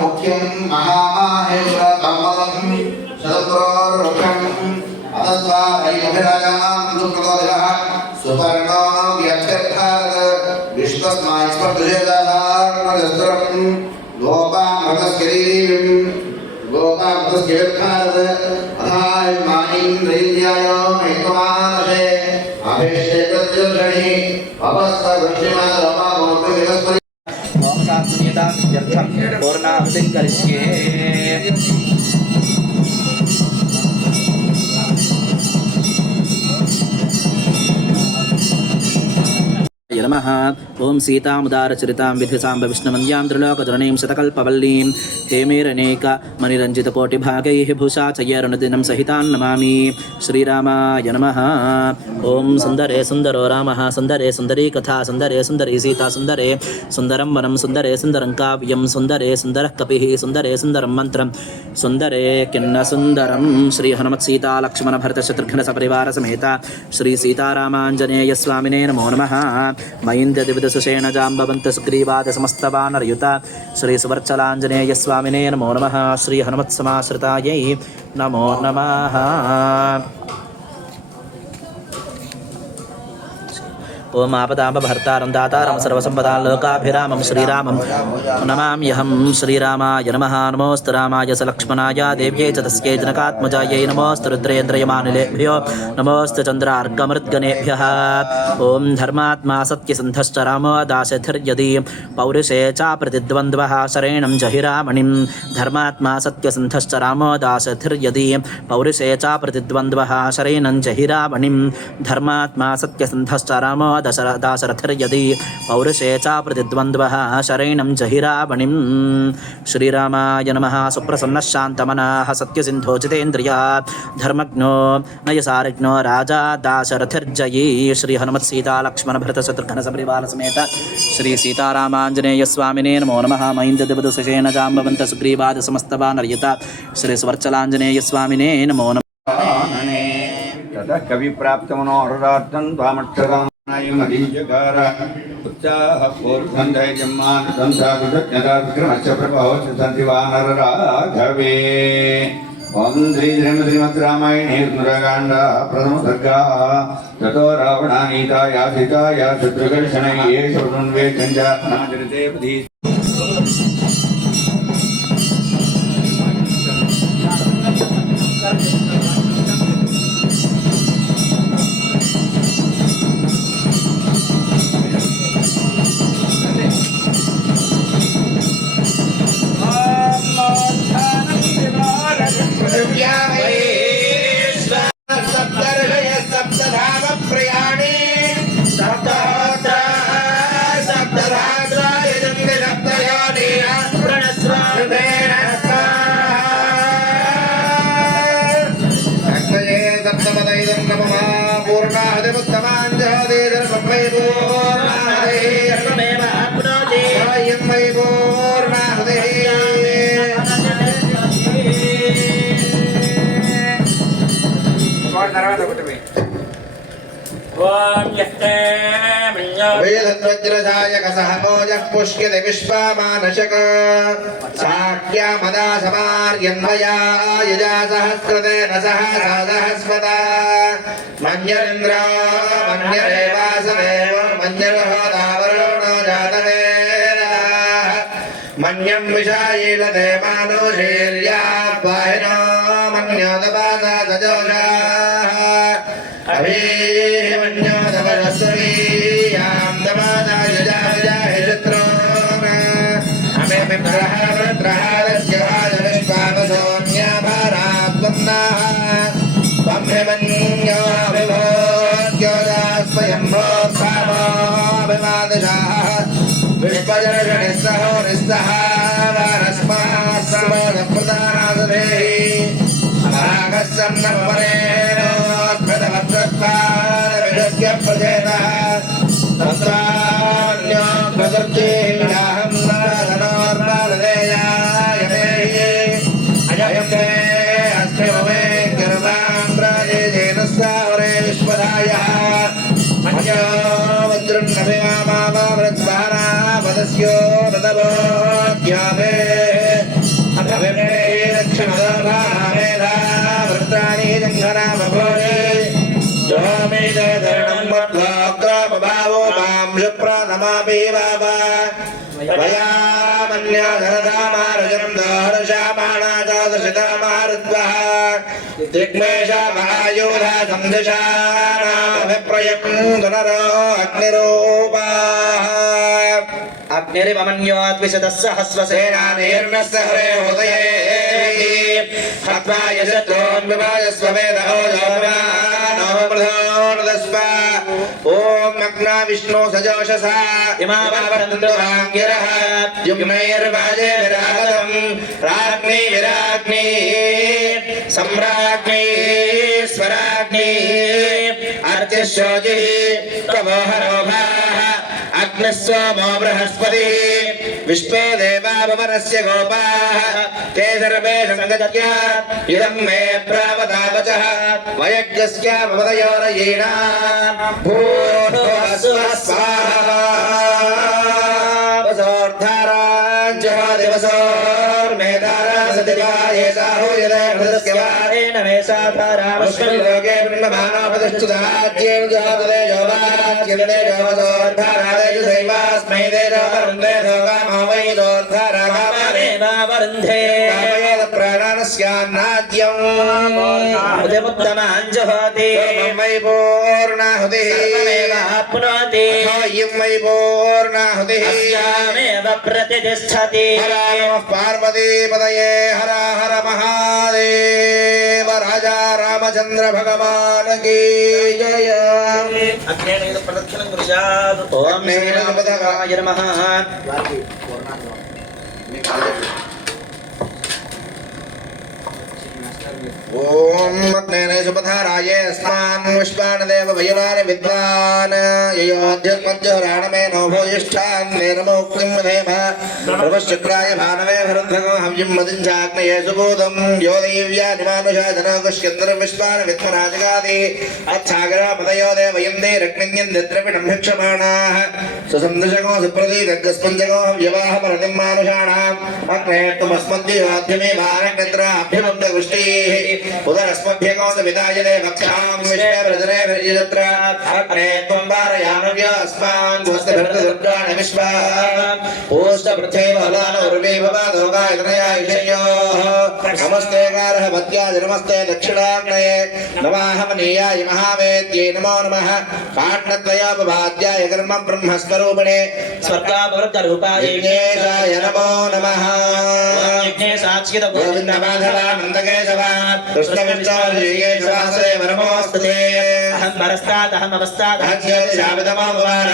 मुख्यं महामाहेश्वर कमलं शतद्रोरुक्षं अतस्वादैमुखराजां दुर्गतोदिवः सुपर्णो व्यक्षर्थात् विश्वस्मात् स्पर्धुजेदार्णदस्त्रं गोपामृतस्किरीर्खात् अथायमानीन्द्रियाय मैकमानसे अभिषेकद्योषणि अपस्तवृष्टिमानरमामूर्तिविवस्पति सात्वियतार्थं पूर्णाहुतिं करिष्ये। नमः ओं सीतामुदारचरितां विधिसाम्ब विष्णुवन्द्यां त्रिलोकजननीं शतकल्पवल्लीं हेमेरनेक मणिरञ्जितकोटिभागैः भूषा चय्यरुणदिनं सहितां नमामि। श्रीरामाय नमः। ओं सुन्दरे सुन्दरो रामः सुन्दरे सुन्दरी कथा सुन्दरे सुन्दरी सीता सुन्दरे सुन्दरं वनं सुन्दरे सुन्दरं काव्यं सुन्दरे सुन्दरः कपिः सुन्दरे सुन्दरं मन्त्रं सुन्दरे किन्न सुन्दरं। श्री हनुमत्सीता लक्ष्मण भरत शत्रुघ्न सपरिवार समेत श्री सीतारामाञ्जनेय स्वामिने नमो नमः। मयीन्द्रदिविदशेन जाम्बवन्त सुग्रीवाद समस्तवानरयुत श्री सुवर्चलाञ्जनेय स्वामिने नमो नमः। श्री हनुमत्समाश्रितायै नमो नमः। ओम आपदापहर्तारं दातारं सर्वसम्पदां लोकाभिरामं श्रीरामं नमाम्यहं। श्रीरामाय नमः। नमोऽस्तु रामाय स लक्ष्मणाय देव्यै च तस्यै जनकात्मजायै नमोऽस्तु रुद्रेन्द्रयमानिलेभ्यो नमोऽस्तु चन्द्रार्कमृद्गणेभ्यः। ओं धर्मात्मा सत्यसन्धश्च रामो दाशथिर्यदि पौरुषे च प्रतिद्वन्द्वः शरेणं जहिरामणिं धर्मात्मा सत्यसन्धश्च रामो दाशथिर्यदि पौरुषे च प्रतिद्वन्द्वः शरेणं जहिरामणिं धर्मात्मा सत्यसन्धश्च रामो दाशरथिर्यदि पौरुषे च प्रतिद्वन्द्वः शरेणं जहिरावणिं। श्रीरामाय नमः। सुप्रसन्नः शान्तमनः सत्यसिन्धो जितेन्द्रियः धर्मज्ञो नयसारज्ञो राजा दाशरथिर्जयी। श्री हनुमत्सीता लक्ष्मण भरत शत्रुघ्न सपरिवार समेत श्री सीतारामाञ्जनेय स्वामिने नमो नमः। मयीन्द्रदिविदशेन जाम्बवन्त सुग्रीवाद समस्तवानरयुत श्री सुवर्चलाञ्जनेय स्वामिने नमो नमः। कवि प्राप्त मनोहरार्थं त्वामक्षरां मदीजकार उत्साह पूर्वन्धैर्यमान संसाधुज्ञता विक्रमश्च प्रभवो सन्ति वानरराघवे। ओं श्री श्रीमद् रामायणे सुन्दरकाण्ड प्रथम सर्गा ततो रावणानीताया सीताया शत्रुघर्षणे ये शत्रुन्वे चञ्चानाचरिते पदी वेदध्वज्रजायकसहमोजः पुष्यते विश्वामानशक साख्यामदा समार्यन्मया यजा सहस्रतेन सह सहस्वता मन्यरिन्द्रो मन्यरेवासदेव मन्यर्होदावरुणो जातवेदः मन्यं विषायीलते मानुषीर्यापाहिनो मन्योदपासा सजोषाः अभिमन्योदपरस्वरीयां दमादाय जाहि शत्रून् अमे विप्रहारस्य विश्वावसोऽन्याभारात्मन्नाः त्वम्भिमन्यो विभोद्योदास्वयं भोत्सामोऽभिमादशाः विश्वजनषणिस्सहो निस्सः वारस्माः सर्वप्रदानासदेहि प्रचेतः तत्रान्यो प्रदर्शेनाहं नादनोर्बालदेयाय मेहि अयं ते अस्मि ममे गर्वां राजेन सावरे विश्वदायः मन्यो वज्रन्नभिमामावृत्स्वाना वदस्य तस्यो रतवोऽध्यापे अभविम्ने दक्षिणदभामेधा वृत्राणि जङ्घनामभोजे जोमेदधरणं मध्वाग्रामभावो मां शुप्रणमापि बाबा वयामन्याधरदामारजं दहर्षामाणा चादर्शितामारुद्वः दिग्मेषा महायोधा संदिशानामभिप्रयं गणरो अग्निरूपाः अग्निरिवमन्योद्विशतसहस्रसेनानीर्णस्य हरे उदये हत्वा यशत्रोन्विभाजस्ववेदो जोगमानोमृधोर्दस्व ॐ अग्ना विष्णु सजोषसा इमावन्तुभाङ्गिरः युग्मैर्वाजे विरागतम् राज्ञी विराज्ञी सम्राज्ञी स्वराज्ञी अर्चिशोजिः प्रवोहरोभाः अग्निः सोमो बृहस्पतिः विश्वे देवा भुवनस्य गोपाः ते सर्वे सङ्गत्य इदं मे प्रावदावचः वयज्ञस्य भवदयोरयेणा भूर्भुवस्सुवः स्वाहा वसोर्धाराञ्जः दिवसोर्मेधारा सतिवायेषाहूयते हृदस्य वारेण मे साधारामस्मिल्लोके ब्रह्ममानोपतिष्ठिताज्येन जातते जोवाज्यते जोवसोर्धारादेषु सैवास्मै देजोवरुन्धे सोगामो वै जोर्धारागामरेवावरुन्धे कामयेत प्राणानस्यान्नाद्यम् उदमुत्तमाञ्जहोति सर्वं वै पूर्णाहुतिः सर्वमेवाप्नोति इयं वै पूर्णाहुतिः अस्यामेव प्रतिष्ठति हर नमः पार्वतीपतये हर हर महादेव राजा रामचंद्र भगवान की जय अग्नेन प्रदक्षिणं कुर्यात् ॐ श्रीरामदेवाय नमः ओम अग्नेन सुपधाराये अस्मान् विश्वान् देव वयुनानि विद्वान् ययोध्यस्मज्जहराणमे नो भूयिष्ठान् नमोक्तिं मधेम प्रभश्चक्राय भानवे भरद्भगो हव्यं मदिञ्चाग्नये सुबोधं यो देव्यानिमानुषा जनोगुष्यन्द्र विश्वान् विद्मराजगादि अच्छागरापदयो देवयन्ते रक्मिन्यन्दिद्रविणं भिक्षमाणाः सुसन्दशगो सुप्रदीदग्गस्पञ्जगो हव्यवाह परतिं मानुषाणाम् अग्ने त्वमस्मद्योध्यमे भारकन्द्राभ्यमन्दगुष्टीः उदरस्मभ्यगोदविदायते भक्षां विष्णे व्रजने भर्यजत्र अग्ने त्वं वारयानव्य अस्मान् गोस्तभृतदुर्गाणि विश्वा पूष्टपृथ्वी बलान उर्वी भवादोगायतनया ईशयोः नमस्ते गार्हपत्याय नमस्ते दक्षिणाग्नये नमाहमनीयाय महावेद्यै नमो नमः काण्डद्वयोपभाद्याय कर्म ब्रह्मस्वरूपिणे स्वर्गावृतरूपाय यज्ञेशाय नमो नमः यज्ञेशाच्युत गोविन्दमाधवानन्दकेशव कृष्णविष्णुर्येशवासरे वरमोऽस्तुते अहं परस्तादहमवस्तादहज्योतिषाविदमामुवार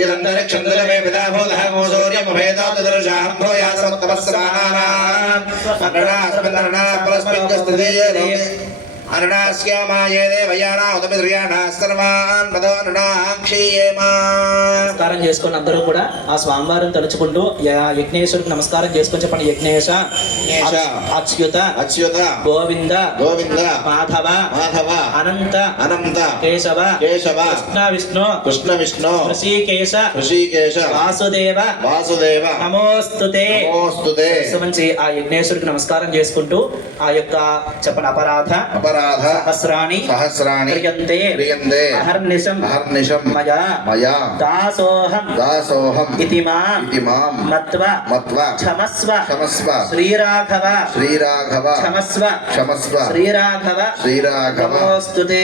यदन्तरिक्षन्दलमे पिता भूतः मो सूर्यमभेदोदृशाहं भूयासमुत्तमस्समानानाम् अनणास्मन्नरणा परस्मिन्गस्तुतीये लोके अनणास्यामाये देवयाना उदमिद्रियाणा सर्वान् पदोनणाक्षीयेमा నమస్కారం చేసుకుని అందరూ కూడా ఆ స్వామివారిని తలుచుకుంటూ యజ్ఞేశ్వరుడికి నమస్కారం చేసుకొని చెప్పండి యజ్ఞేశ అచ్యుత అచ్యుత గోవింద గోవింద మాధవ మాధవ అనంత అనంత కేశవ కేశవ కృష్ణ విష్ణు కృష్ణ విష్ణు ఋషికేశ ఋషికేశ వాసుదేవ వాసుదేవ నమోస్తుతే నమోస్తుతే మంచి ఆ యజ్ఞేశ్వరుడికి నమస్కారం చేసుకుంటూ ఆ యొక్క చెప్పండి అపరాధ సహస్రాణి క్రియంతే అహర్నిశం మయా దాసోహం ఇతి మాం మత్వ క్షమస్వ శ్రీరాఘవ క్షమస్వ శ్రీరాఘవ నమోస్తుతే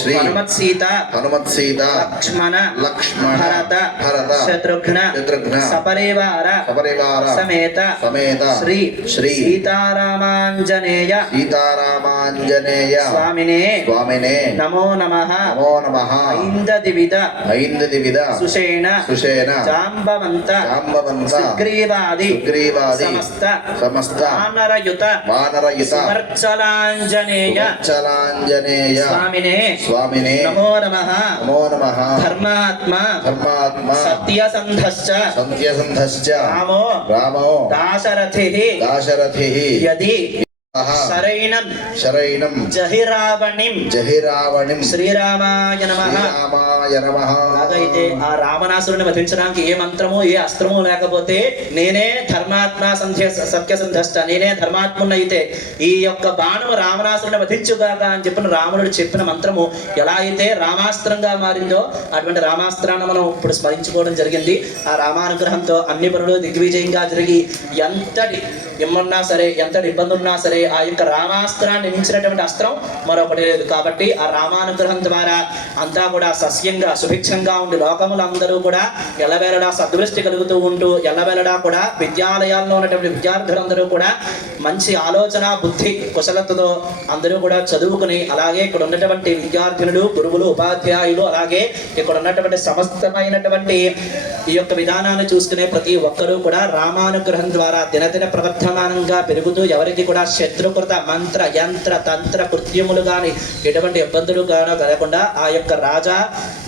శ్రీ హనుమత్సీత లక్ష్మణ భరత శత్రుఘ్న సపరివార సమేత శ్రీ సీతారామాంజనేయ స్వామినే నమో నమః ఐందదివిధ సుషేణ జాంబవంత సుగ్రీవాది సమస్త వానరయుత సువర్చలాంజనేయ స్వామినే నమో నమః ధర్మాత్మ సత్యసంధశ్చ రామో దాశరథిః యది శరైణం శరైణం జహిరావణిం జహిరావణిం శ్రీరామాయ నమః. శ్రీరామాయ నమః. అలాగైతే ఆ రావణాసురుని వధించడానికి ఏ మంత్రము ఏ అస్త్రము లేకపోతే నేనే ధర్మాత్మ సత్యసంధష్ట, నేనే ధర్మాత్మునైతే ఈ యొక్క బాణము రావణాసురుని వధించుగాక అని చెప్పిన రావణుడు చెప్పిన మంత్రము ఎలా అయితే రామాస్త్రంగా మారిందో అటువంటి రామాస్త్రాన్ని మనం ఇప్పుడు స్మరించుకోవడం జరిగింది. ఆ రామానుగ్రహంతో అన్ని పనులు దిగ్విజయంగా జరిగి ఎంతటి ఏమన్నా సరే, ఎంతటి ఇబ్బంది ఉన్నా సరే ఆ యొక్క రామాస్త్రాన్ని మించినటువంటి అస్త్రం మరొకటి లేదు. కాబట్టి ఆ రామానుగ్రహం ద్వారా అంతా కూడా సస్యంగా సుభిక్షంగా ఉండి లోకములందరూ కూడా ఎల్లవేళడా సద్వృష్టి కలుగుతూ ఉంటూ ఎల్లవేళడా కూడా విద్యాలయాల్లో ఉన్నటువంటి విద్యార్థులందరూ కూడా మంచి ఆలోచన బుద్ధి కుశలతతో అందరూ కూడా చదువుకుని, అలాగే ఇక్కడ ఉన్నటువంటి విద్యార్థినులు గురువులు ఉపాధ్యాయులు అలాగే ఇక్కడ ఉన్నటువంటి సమస్తమైనటువంటి ఈ యొక్క విధానాన్ని చూసుకునే ప్రతి ఒక్కరూ కూడా రామానుగ్రహం ద్వారా దినదిన ప్రవర్ధమానంగా పెరుగుతూ ఎవరికి కూడా శత్రుకృత మంత్ర యంత్ర తంత్ర కృత్యములు కానీ ఎటువంటి ఇబ్బందులు గానో కలగకుండా ఆ యొక్క రాజా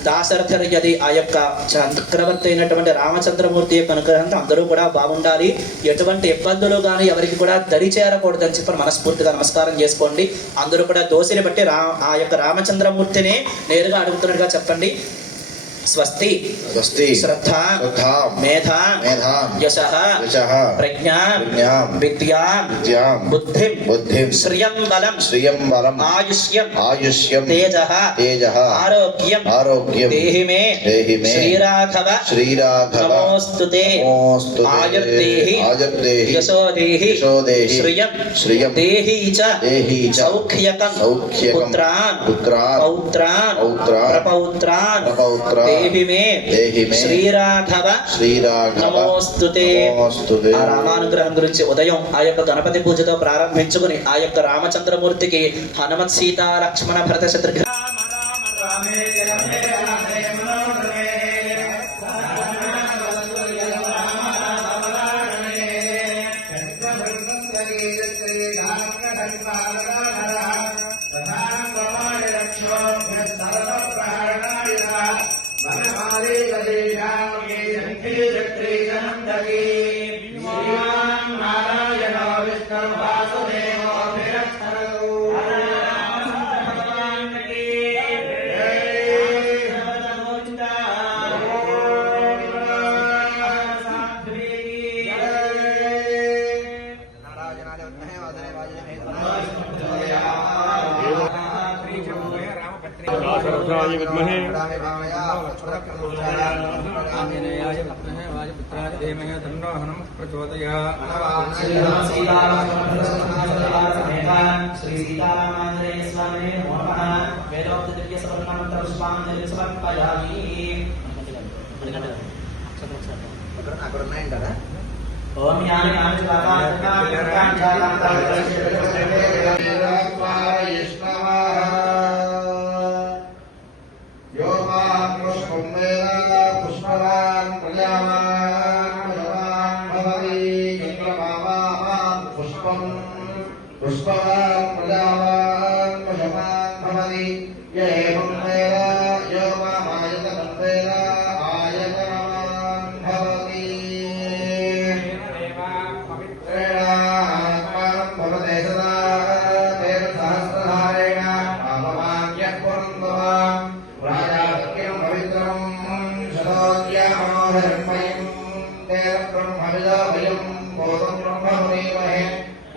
దాశరథి ఆ యొక్క చక్రవర్తి అయినటువంటి రామచంద్రమూర్తి యొక్క అనుగ్రహంతో అందరూ కూడా బాగుండాలి, ఎటువంటి ఇబ్బందులు కానీ ఎవరికి కూడా దరి చేరకూడదని చెప్పి మనస్ఫూర్తిగా నమస్కారం చేసుకోండి. అందరూ కూడా దోషిని బట్టి ఆ యొక్క రామచంద్రమూర్తిని నేరుగా అడుగుతున్నట్టుగా చెప్పండి. స్వస్తి స్వస్తి శ్రద్ధ మేధా యశః ప్రజ్ఞా విద్యాం బుద్ధిం శ్రియం బలం ఆయుష్యం తేజః ఆరోగ్యం దేహి మే శ్రీరాఘవ నమోస్తుతే ఆయుర్దేహి యశోదేహి శ్రియం దేహి చ సౌఖ్యకం పుత్రాన్ పౌత్రాన్ దేహి మే శ్రీరాఘవ నమోస్తుతే. ఆ రామానుగ్రహం గురించి ఉదయం ఆ యొక్క గణపతి పూజతో ప్రారంభించుకుని ఆ యొక్క రామచంద్రమూర్తికి హనుమత్ సీతా లక్ష్మణ భరత శత్రుఘ్న विद्महे धीमहि तन्नो हनुमः प्रचोदयात्. श्री सीतारामांजनेय स्वामिने नमो नमः. वेदोक्त दिव्य समर्पणमंत्र पुष्पांजलि समर्पयामि. ओम यानि यानि पुष्पवान् प्रजावान् पशवान् भवति य एवं वेद यो मामायतनं वेद आयतनवान् भवति. पवित्रेण आत्मानं भवते सदा तेन सहस्रधारेण पापमान्यः पुरन्दवान् प्राजापत्यं पवित्रं शतोद्यामोहरन्मयं तेन ब्रह्मविदो वयं बोधं ब्रह्ममुनीमहे.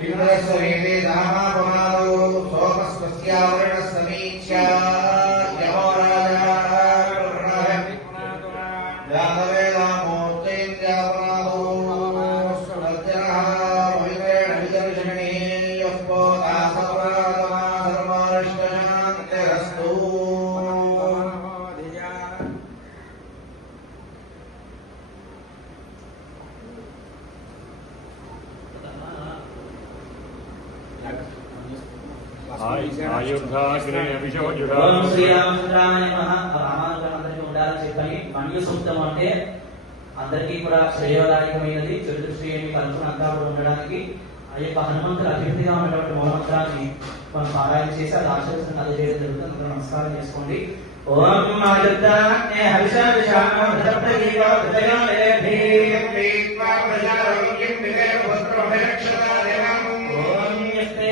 इंद्रस्वमेते दामापमादो सोमस्वस्यावरणसमीक्षा यमो राजा जातवेदामूर्तेन्द्यापमादो स्वनर्जनः पवित्रेण विदर्शने यस्पो दासपराधमा धर्मारिष्टशान्तिरस्तु. ఆయుర్ధాగ్రే అభిషోజుడా. ఓం శ్రీరామచంద్రాయ నమః. రామానుగ్రహం అందరికీ ఉండాలని చెప్పని మన్యు సూక్తం అంటే అందరికీ కూడా శ్రేయోదాయకమైనది, చెడు దృష్టి ఏమి కలుపుకుని అంతా కూడా ఉండడానికి ఆ యొక్క హనుమంతుడు అధిపతిగా ఉన్నటువంటి మూలమంత్రాన్ని మనం పారాయణ చేసి అది ఆశీర్వచనం అందజేయడం జరుగుతుంది. అందరూ నమస్కారం చేసుకోండి. ఓం ఆయుర్ధాగ్రే హవిషాభిషామో ధృతప్రదీపో హృదయోలేభి ఓం యస్తే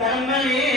कर्मणि